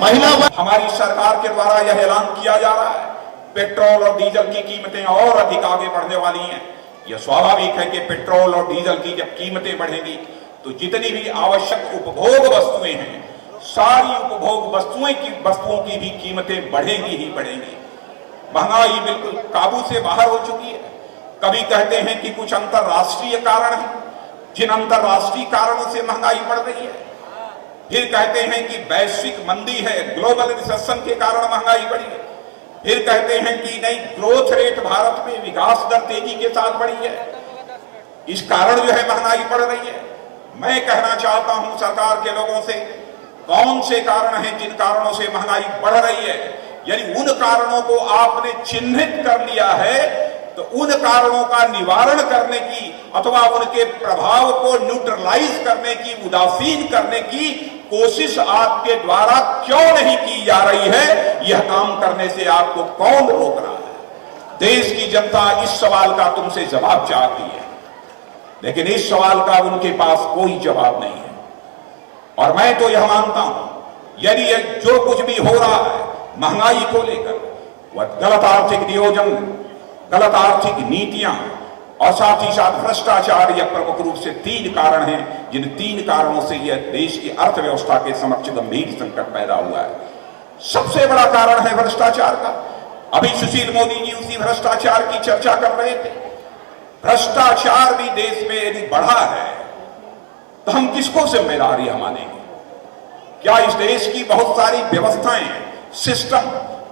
महिला हमारी सरकार के द्वारा यह ऐलान किया जा रहा है पेट्रोल और डीजल की कीमतें और अधिक आगे बढ़ने वाली हैं। यह स्वाभाविक है कि पेट्रोल और डीजल की जब कीमतें बढ़ेंगी तो जितनी भी आवश्यक उपभोग वस्तुएं हैं, सारी उपभोग वस्तुओं की भी कीमतें बढ़ेंगी ही बढ़ेंगी। महंगाई बिल्कुल काबू से बाहर हो चुकी है। कभी कहते हैं कि कुछ अंतरराष्ट्रीय कारण है, जिन अंतरराष्ट्रीय कारणों से महंगाई बढ़ रही है। फिर कहते हैं कि वैश्विक मंदी है, ग्लोबल रिसेशन के कारण महंगाई बढ़ी है। फिर कहते हैं कि नहीं, ग्रोथ रेट भारत में विकास दर तेजी के साथ बढ़ी है, इस कारण जो है महंगाई बढ़ रही है। मैं कहना चाहता हूं सरकार के लोगों से, कौन से कारण हैं जिन कारणों से महंगाई बढ़ रही है? यदि उन कारणों को आपने चिन्हित कर लिया है तो उन कारणों का निवारण करने की अथवा उनके प्रभाव को न्यूट्रलाइज करने की, उदासीन करने की कोशिश आपके द्वारा क्यों नहीं की जा रही है? यह काम करने से आपको कौन रोक रहा है? देश की जनता इस सवाल का तुमसे जवाब चाहती है, लेकिन इस सवाल का उनके पास कोई जवाब नहीं है। और मैं तो यह मानता हूं, यदि जो कुछ भी हो रहा है महंगाई को लेकर, वह गलत आर्थिक नियोजन, गलत आर्थिक नीतियां और साथ ही साथ भ्रष्टाचार, यह प्रमुख रूप से 3 कारण हैं, जिन 3 कारणों से यह देश की अर्थव्यवस्था के समक्ष गंभीर संकट पैदा हुआ है। सबसे बड़ा कारण है भ्रष्टाचार का। अभी सुशील मोदी जी उसी भ्रष्टाचार की चर्चा कर रहे थे। भ्रष्टाचार भी देश में यदि बढ़ा है तो हम किसको जिम्मेदारी मानेंगे? क्या इस देश की बहुत सारी व्यवस्थाएं, सिस्टम,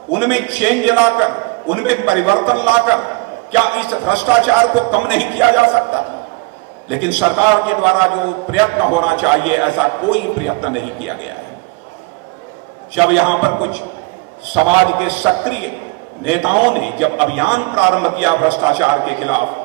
उनमें चेंज लाकर, उनमें परिवर्तन लाकर क्या इस भ्रष्टाचार को कम नहीं किया जा सकता? लेकिन सरकार के द्वारा जो प्रयत्न होना चाहिए, ऐसा कोई प्रयत्न नहीं किया गया है। जब यहां पर कुछ समाज के सक्रिय नेताओं ने जब अभियान प्रारंभ किया भ्रष्टाचार के खिलाफ,